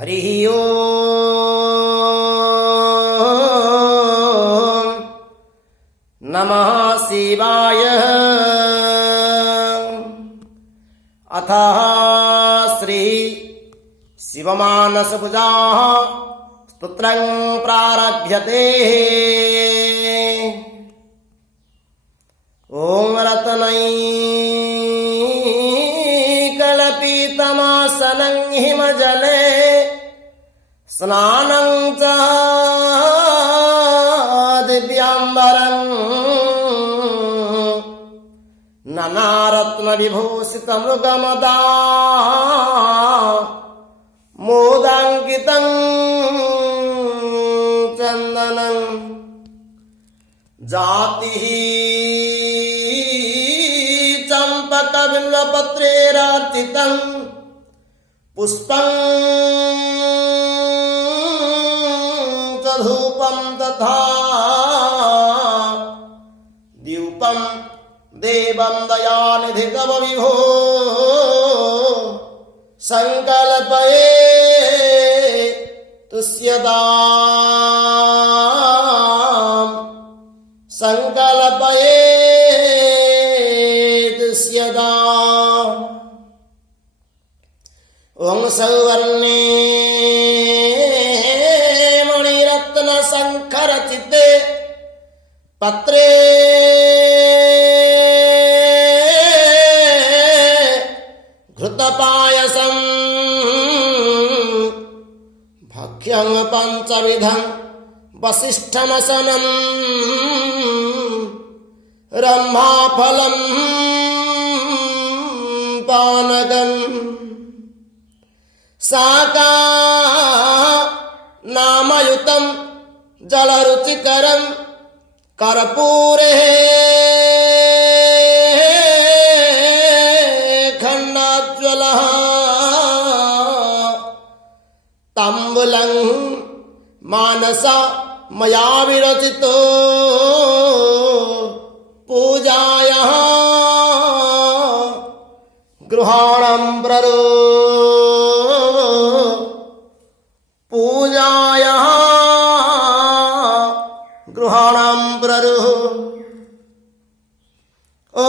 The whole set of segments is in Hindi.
हरिः ओम् नमः शिवाय। अथ श्री शिवमानसपूजाः स्तोत्रं प्रारभ्यते। ॐ रत्नैकल्पितमासनं हिमजले स्नानं च दिव्याम्बरं नानारत्नविभूषितमृगमदा मोदाङ्कितं चन्दनं जातिः चम्पकबिल्वपत्रेरार्चितं पुष्पं च धूपं तथा द्यूपं देवं दयानिधि तव विभो संकल्पये तुष्यताम् संकल्पये तुष्यताम्। ॐ सौवर्णे मणिरत्न शंखरचिते पत्रे घृतपायसं भक्ष्यं पञ्चविधं वसिष्ठमसनं रम्भाफलं पानकं शाकानामयुतं जलरुचिकरं कर्पूरे खण्डाज्वलः ताम्बूलं मानसा मया विरचितो पूजायाः गृहाणं प्ररो पूजायाः गृहाणं प्ररो। ॐ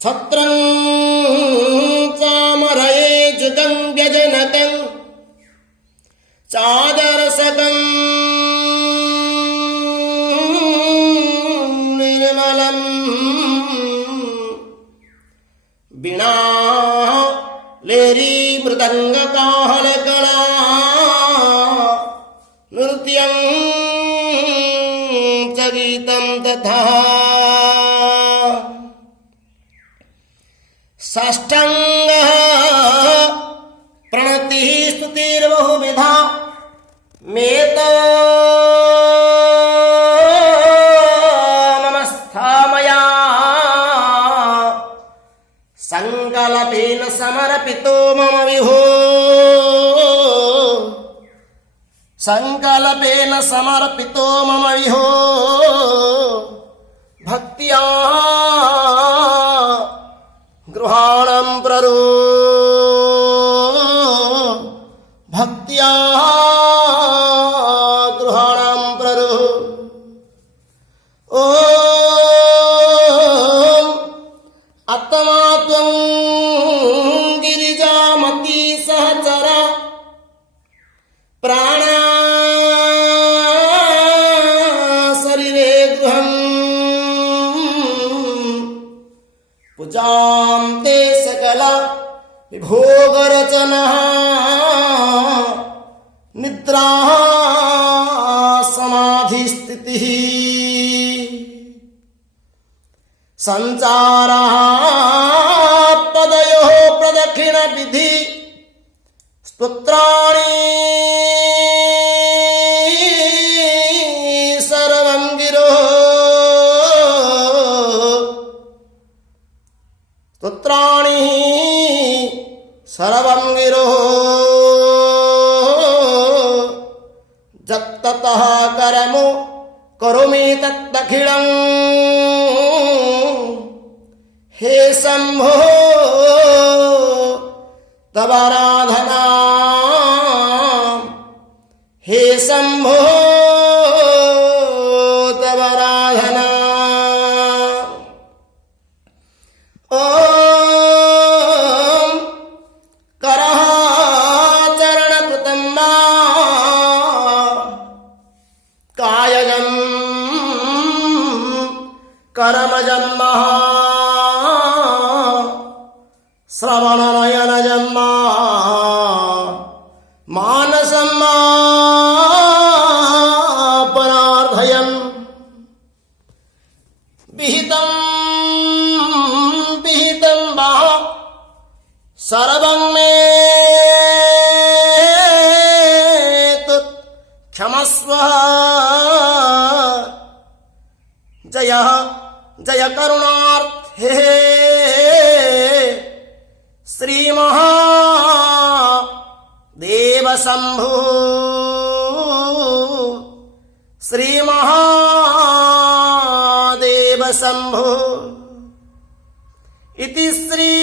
छत्रं चामरये जुगं व्यजनकं चादरसकं निर्मलं वीणा लेरी मृदङ्गकाहलकला नृत्यं च गीतं तथा साष्टाङ्गः प्रणतिः स्तुतिर्बहुविधा मेतो नमस्था संकल्पेन समर्पितो मम विभो संकल्पेन समर्पितो मम विभो भक्त्या गृहाणं प्ररो भक्त्या गृहाणं प्ररो। ॐ आत्मा त्वं गिरिजामती सहचरा प्राणा शरीरे गृहं पूजां ते सकला विभोगरचना निद्रा समाधिस्थितिः संचारः पदयोः प्रदक्षिण विधि स्तोत्राणि सर्वं गिरो स्तोत्राणि सर्वं गिरो जत्ततः कर्मो करोमि तत्तखिलं हे शंभो तव आराधना हे शंभो तव आराधना। ओम करः चरणकृतं वा कायजं करमजं वा श्रवणनयनजं वा मानसं वा परार्धयम् विहितं विहितं वा सर्वं मे क्षमस्व। जय जय करुणार्थे श्री महादेव शंभो श्री महादेव शंभो। इति श्री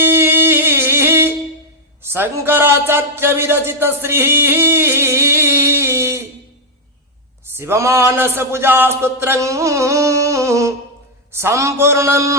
शंकराचार्य विरचित श्री शिवमानस पूजा स्तोत्रं संपूर्णम्।